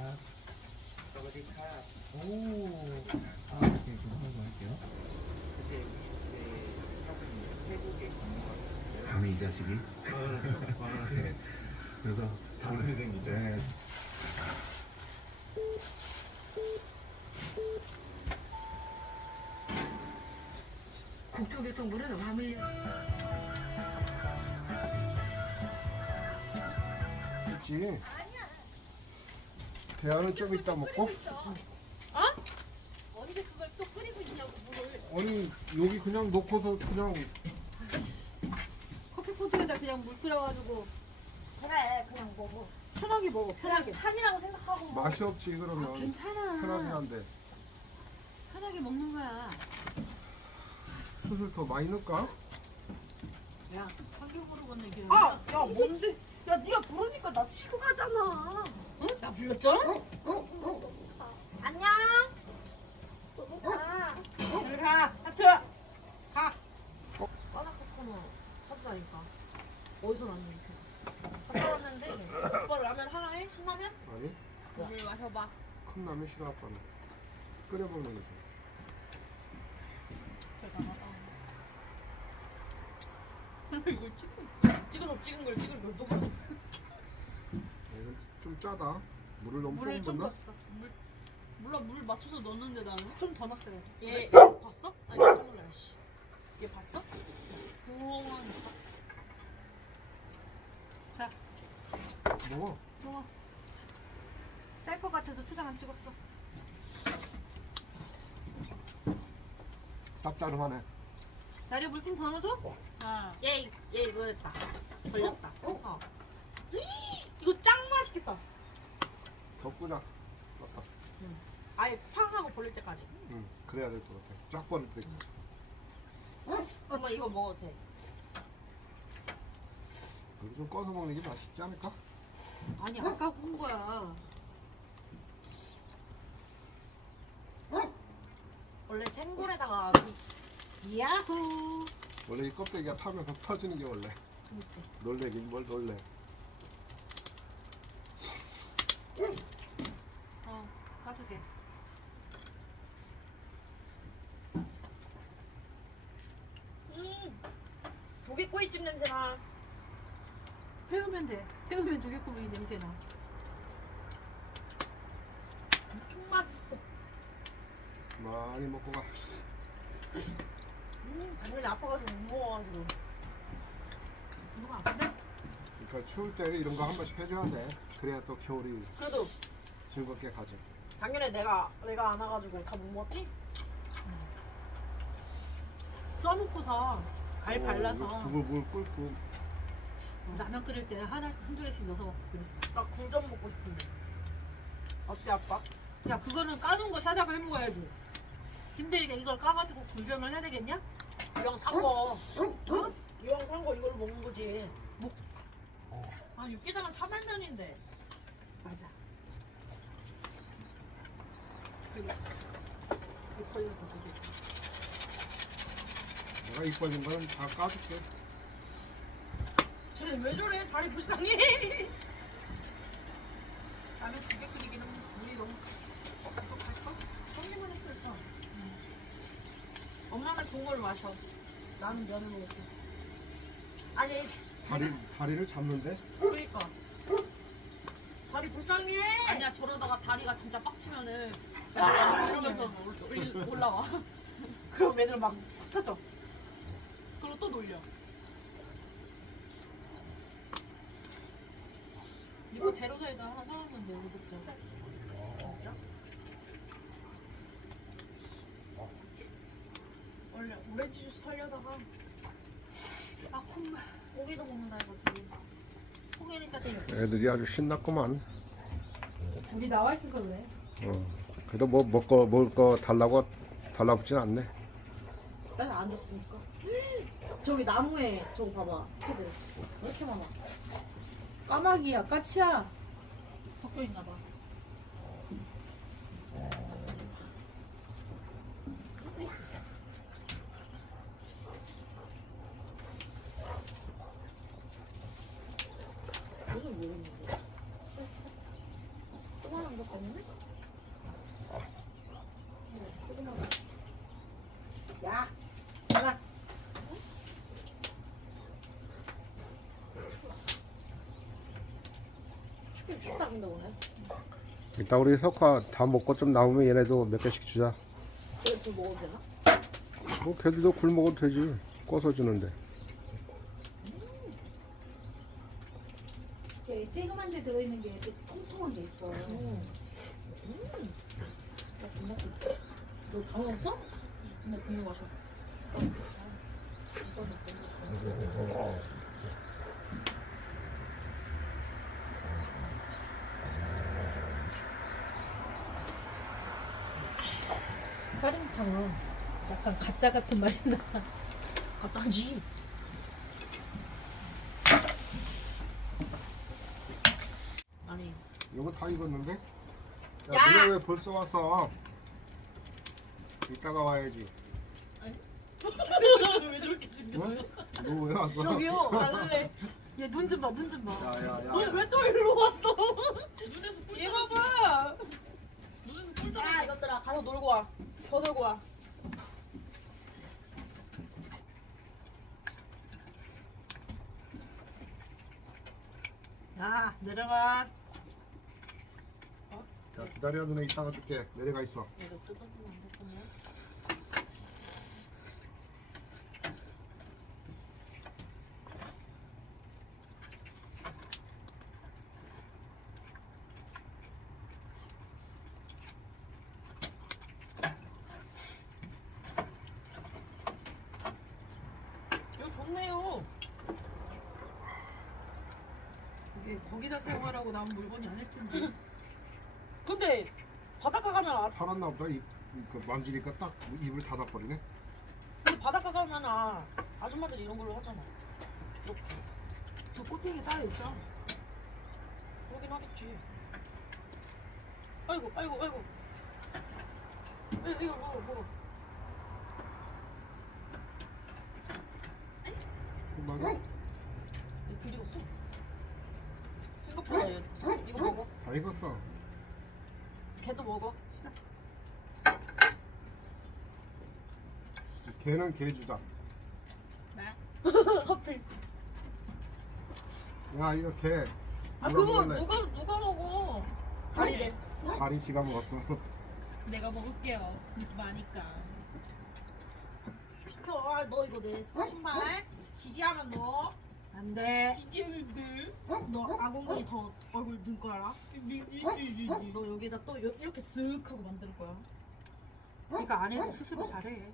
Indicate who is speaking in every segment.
Speaker 1: ครับ
Speaker 2: สวัสดีค่ะ
Speaker 1: 오. 아, 오케이, 그럼 하고 할게요.
Speaker 2: 그때 네, 사부님 태국에 가는 거 같아요.
Speaker 1: 밤에 이 자식이. 그래서
Speaker 3: 당선생이죠.
Speaker 1: 네.
Speaker 4: 국토교통부는 화물연
Speaker 3: 있지. 대안은 좀 이따 먹고.
Speaker 5: 언제 그걸 또 끓이고 있냐고 물을.
Speaker 3: 아니 여기 그냥 놓고서 그냥.
Speaker 4: 커피포트에다 그냥 물 끓여가지고.
Speaker 5: 그래 그냥 먹어.
Speaker 4: 편하게 먹어 편하게.
Speaker 5: 산이라고 생각하고 먹어.
Speaker 3: 맛이 없지
Speaker 4: 아,
Speaker 3: 그러면.
Speaker 4: 괜찮아.
Speaker 3: 편하긴 한데.
Speaker 4: 편하게 먹는 거야.
Speaker 3: 수술 더 많이 넣을까?
Speaker 4: 야 성격으로 걷는 길
Speaker 6: 아, 야 뭔데? 야 네가 부르니까 나 치고 가잖아.
Speaker 4: 응? 나 불렀죠?
Speaker 5: 안녕 아,
Speaker 4: 여기 가 하트 가 바나코코너 찾다니까 어디서 이렇게 갔다 왔는데 오빠 라면 하나 해? 신라면?
Speaker 3: 아니
Speaker 4: 물 마셔봐
Speaker 3: 큰 라면 싫어 아빠는 끓여 먹는 거지.
Speaker 4: 이걸 찍고 있어 찍어서 찍은 걸 찍은 걸 똑바로
Speaker 3: 이건 좀 짜다. 물을 너무
Speaker 4: 물을 좀
Speaker 3: 조금 넣나?
Speaker 4: 넣었어 물 물론 물 맞춰서 넣었는데 나는 좀 더 넣었어야
Speaker 5: 돼얘
Speaker 4: 봤어? 아니 깜짝 놀라 씨. 얘 봤어? 부엉하니까 자
Speaker 3: 먹어.
Speaker 4: 먹어 짤것 같아서 초장 안 찍었어
Speaker 3: 짭짤하네.
Speaker 4: 나리 물좀 더 넣어줘? 아, 얘, 얘 이거 됐다 걸렸다 어. 이거 짱 맛있겠다
Speaker 3: 더 끄자. 맞다.
Speaker 4: 아예 팡 하고 벌릴 때까지
Speaker 3: 응. 그래야 될 것 같아. 쫙 버릴 때.
Speaker 4: 엄마 이거 먹어도 돼
Speaker 3: 그래도 좀 꺼서 먹는 게 맛있지 않을까?
Speaker 4: 아니 아까 구운 거야
Speaker 5: 원래 생굴에다가
Speaker 4: 야호.
Speaker 3: 원래 이 껍데기가 타면 확 터지는 게 원래. 놀래긴 뭘 놀래.
Speaker 4: 어 가도 돼
Speaker 5: 음 조개구이집 냄새나.
Speaker 4: 태우면 돼. 태우면 조개구이 냄새 나.
Speaker 5: 음, 맛있어.
Speaker 3: 많이 먹고 가.
Speaker 5: 음 당연히 아파가지고 못 먹어가지고
Speaker 4: 누가 아픈데?
Speaker 3: 그러니까 추울 때 이런 거 한 번씩 해줘야 돼. 그래야 또 겨울이
Speaker 5: 그래도
Speaker 3: 즐겁게 가지.
Speaker 5: 작년에 내가 내가 안 와가지고 다 못 먹었지?
Speaker 4: 써놓고서 갈
Speaker 3: 어,
Speaker 4: 발라서
Speaker 3: 그거 물 끓고
Speaker 4: 라면 끓일 때 하나 한두 개씩 넣어서 먹고 그랬어
Speaker 5: 나 굴 좀 먹고 싶은데 어때 아빠?
Speaker 4: 야 그거는 까놓은 거 사다가 해 먹어야지 힘들게 이걸 까가지고 굴전을 해야 되겠냐?
Speaker 5: 이왕 산거. 이왕 산거 이걸로 먹는 거지. 아 육개장은 사발면인데.
Speaker 4: 맞아.
Speaker 3: 내가 입 벌린 거는 다 까줄게.
Speaker 4: 쟤는 왜 저래? 다리 불쌍해. 라면 두개 끓이기는 물이 너무 부족할까?
Speaker 5: 성님은 했을까?
Speaker 4: 국물 마셔. 나는 면을 먹고
Speaker 5: 아니
Speaker 3: 다리 다리를 잡는데?
Speaker 4: 그러니까.
Speaker 5: 다리 불쌍해!
Speaker 4: 아니야 저러다가 다리가 진짜 빡치면은 이러면서 올- 올- 올라와. 그럼 애들 막 흩어져. 그리고 또 놀려. 이거 제로사이드 하나 사왔는데 이거 진짜
Speaker 5: 원래 오렌지 주스 살려다가
Speaker 4: 아 콩물
Speaker 5: 고기도 먹는다 해가지고
Speaker 4: 콩이니까 재밌어.
Speaker 3: 애들이 아주 신났구만.
Speaker 4: 우리 나와 있을 건데.
Speaker 3: 어. 그래도 뭐 먹고 먹을 거 달라고 달라붙진 않네.
Speaker 4: 나는 안 줬으니까. 저기 나무에 저거 봐봐 새들. 왜 이렇게 많아? 까마귀야 까치야. 섞여 있나 봐 무슨 모르겠는데
Speaker 5: 조그만한 거
Speaker 4: 때문에? 야, 가라. 근데.
Speaker 3: 이따 우리 석화 다 먹고 좀 남으면 얘네도 몇 개씩 주자.
Speaker 4: 이거 먹어도 되나?
Speaker 3: 뭐 걔들도 굴 먹어도 되지. 꺼서 주는데.
Speaker 6: 찌그만 데 들어있는 게또 통통한 게 있어.
Speaker 4: 너다 먹었어? 나 분명 마셔. 사림탕은 약간 가짜 같은 맛이 나.
Speaker 5: 가짜지. 아니
Speaker 3: 이거 다 익었는데? 야,
Speaker 5: 야!
Speaker 3: 너네 왜 벌써 왔어? 이따가 와야지.
Speaker 5: 왜 저렇게
Speaker 3: 응? 너왜 왔어?
Speaker 5: 저기요 안돼. 얘눈 좀 봐, 눈 좀 봐.
Speaker 3: 야야야.
Speaker 5: 왜또 이리로 왔어? 눈에서 꿀 얘가 봐. 눈에서 꿀 야, 이것들아 가서 놀고 와. 더 놀고 와. 야, 내려가.
Speaker 3: 자 기다려 누나 이따가 줄게. 내려가 있어.
Speaker 5: 이거 뜯어주면 안 될거냐? 이거 좋네요.
Speaker 6: 이게 거기다 사용 하라고 나온 물건이 아닐 텐데.
Speaker 5: 근데 바닷가 가면 아,
Speaker 3: 살았나 보다. 입, 그 만지니까 딱 입을 닫아버리네.
Speaker 5: 근데 바닷가 가면 아, 아줌마들이 이런 걸로 하잖아. 이렇게.
Speaker 6: 저 꼬챙이 따로 있어.
Speaker 5: 그러긴 하겠지. 아이고, 아이고, 아이고. 이거, 이거 먹어, 먹어.
Speaker 3: 그만.
Speaker 5: 얘 들이었어? 생각보다 얘 이거 먹어.
Speaker 3: 다 익었어.
Speaker 5: 걔도 먹어.
Speaker 3: 걔는 걔 주자.
Speaker 5: 하필.
Speaker 3: 야 이거 걔.
Speaker 5: 아 그거? 누가 누가 먹어? 다리래.
Speaker 3: 다리 지가 먹었어.
Speaker 7: 내가 먹을게요. 많으니까.
Speaker 5: 비켜. 아, 너 이거 내 신발 지지하면 너.
Speaker 6: 안 돼.
Speaker 5: 지지하는데. 너 아공군이 더 얼굴 넣을 거 알아? 너 여기다 또 요- 이렇게 쓱 하고 만들 거야.
Speaker 6: 네가 안 해도 스스로 잘해.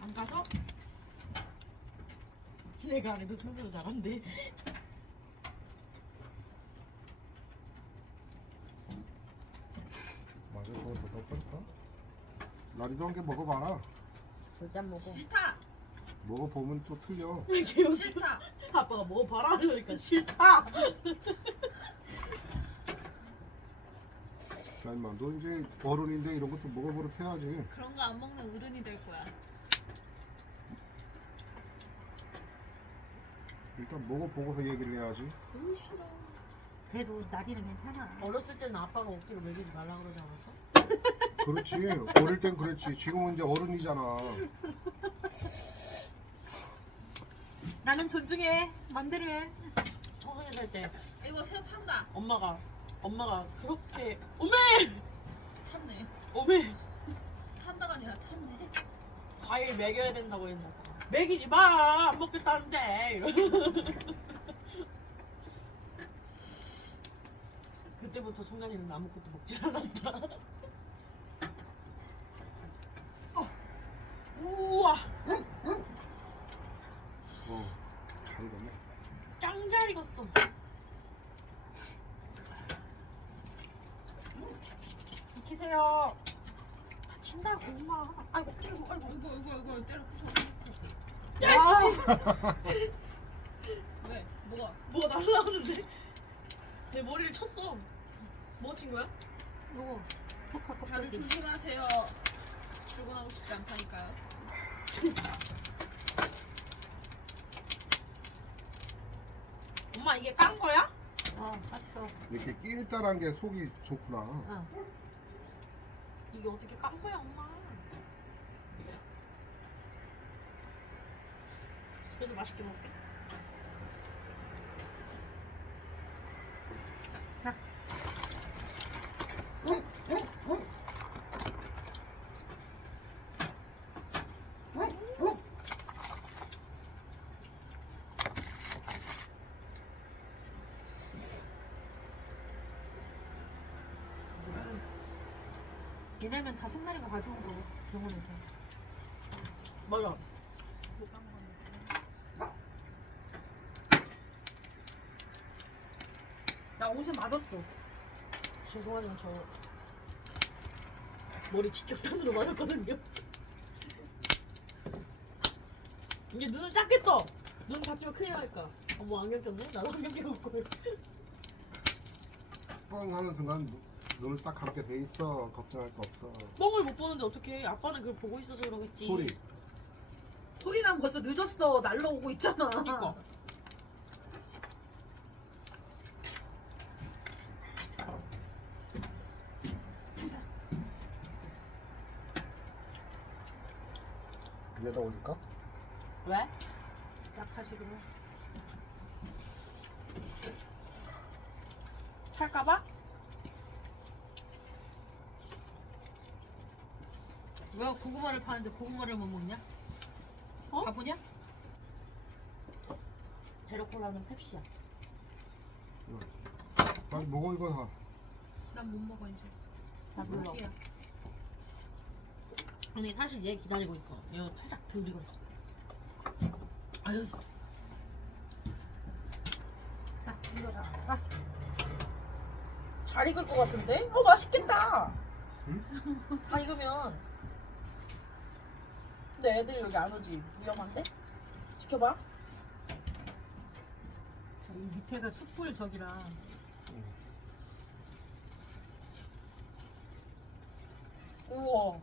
Speaker 5: 안 가서? 내가 안 해도 스스로 잘한대.
Speaker 3: 맞아 저거 더 넣어버릴까? 나리도 한 개 먹어봐라.
Speaker 4: 안 먹어.
Speaker 5: 싫다.
Speaker 3: 먹어보면 또 틀려.
Speaker 5: 싫다. 아빠가 뭐 봐라 그러니까 싫다.
Speaker 3: 야 임마 너 이제 어른인데 이런 것도 먹어버릇 해야지.
Speaker 7: 그런 거 안 먹는 어른이 될 거야.
Speaker 3: 일단 먹어보고서 얘기를 해야지.
Speaker 6: 그래도 나리는 괜찮아.
Speaker 5: 어렸을 때는 아빠가 억지로 먹이지 말라 그러지 않았어?
Speaker 3: 그렇지. 어릴 땐 그랬지. 지금은 이제 어른이잖아.
Speaker 6: 나는 존중해. 맘대로 해.
Speaker 5: 청소년 살때
Speaker 7: 이거 새우 탄다.
Speaker 5: 엄마가 엄마가 그렇게 오메
Speaker 7: 탔네.
Speaker 5: 오메
Speaker 7: 탄다가 아니라 탔네.
Speaker 5: 과일 먹여야 된다고 했나 봐. 먹이지 마! 안 먹겠다는데! 이러 그때부터 송년이는 아무것도 먹질 않았다. 어. 우와!
Speaker 3: 어, 잘 익었네.
Speaker 5: 짱 잘 익었어. 익히세요. 다친다고, 엄마. 아이고, 아이고, 아이고.
Speaker 7: 이거 이거 이거 때려 부셔. 왜? 뭐가?
Speaker 5: 뭐가 날라오는데? 내 머리를 쳤어. 뭐 친 거야?
Speaker 6: 포카
Speaker 7: 다들. 조심하세요. 출근하고 싶지 않다니까요.
Speaker 5: 엄마 이게 깐 거야?
Speaker 6: 어.
Speaker 5: 봤어.
Speaker 3: 이렇게 낄달한 게 속이 좋구나.
Speaker 5: 이게 어떻게 깐 거야, 엄마? 그래도 맛있게 먹게. 얘네면 다 손날이가 가져온 거 병원에서. 맞아.
Speaker 6: 나 옷에 맞았어.
Speaker 5: 죄송하지만 저 머리 직격탄으로 맞았거든요. 이제 눈은 작게 떠. 눈 다치면 큰일 날까. 어머 안경 꼈네? 나도 안경 끼고 올 걸.
Speaker 3: 뻥 하는 순간 눈을 딱 감게 돼 있어. 걱정할 거 없어.
Speaker 5: 뻥을 못 보는데 어떻게? 아빠는 그걸 보고 있어서 그러겠지.
Speaker 3: 소리.
Speaker 6: 소리난 벌써 늦었어. 날라오고 있잖아.
Speaker 5: 그니까.
Speaker 3: 위에다 올릴까?
Speaker 5: 왜? 약하지 그럼. 살까봐? 왜 고구마를 파는데 고구마를 못 먹냐? 어? 바보냐? 제로 콜라는 펩시야.
Speaker 3: 빨리 먹어 이거 다.
Speaker 7: 난 못 먹어 이제.
Speaker 5: 나 몰라. 아니 사실 얘 기다리고 있어. 얘 살짝 들리고 있어. 아유.
Speaker 6: 자, 이거라. 아. 잘 익을 것 같은데? 어, 맛있겠다. 다 익으면. 근데 애들 여기 안 오지. 위험한데? 지켜봐.
Speaker 5: 이 밑에가 숯불 저기라.
Speaker 6: 우와.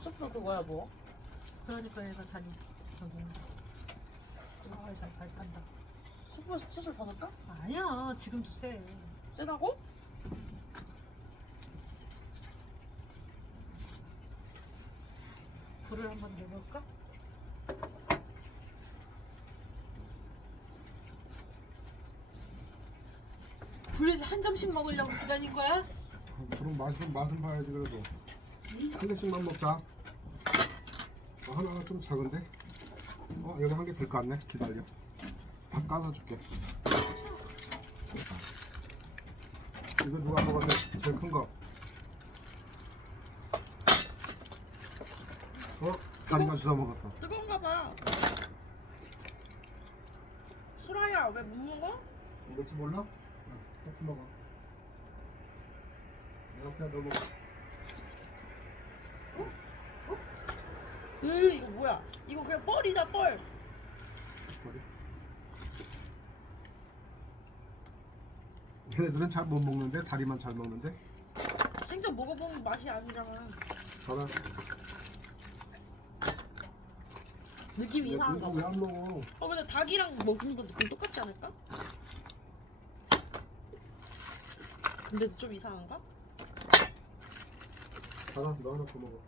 Speaker 6: 숯불 그거야, 뭐.
Speaker 5: 그러니까 얘가 자리 저기. 아, 잘, 잘 간다.
Speaker 6: 숯불 수술 더 넣을까?
Speaker 5: 아니야, 지금도 세.
Speaker 6: 세다고?
Speaker 5: 불을 한번 내볼까?
Speaker 6: 불에서 한 점씩 먹으려고 기다린 거야?
Speaker 3: 아, 그럼 맛은 맛은 봐야지 그래도. 한 개씩만 먹자. 어, 하나가 좀 작은데? 어 여기 한 개 될 것 같네. 기다려. 밥 까서 줄게. 이거 누가 먹었네? 제일 큰 거. 어? 다리만 주워 먹었어.
Speaker 5: 뜨거운가 봐. 수라야, 왜 못 먹어?
Speaker 3: 뭔지 몰라? 어, 조금 먹어. 내가 그냥 너 먹어.
Speaker 5: 으, 이거 뭐야? 이거 그냥 뻘이다, 뻘.
Speaker 3: 머리. 얘네들은 잘 못 먹는데 다리만 잘 먹는데
Speaker 5: 생전 먹어보면 맛이 아니잖아.
Speaker 3: 저는
Speaker 5: 느낌이 이상한가 봐.
Speaker 3: 왜안 먹어?
Speaker 5: 어, 근데 닭이랑 먹는 거 느낌 똑같지 않을까? 근데 좀 이상한가?
Speaker 3: 자라 너 하나 더 먹어.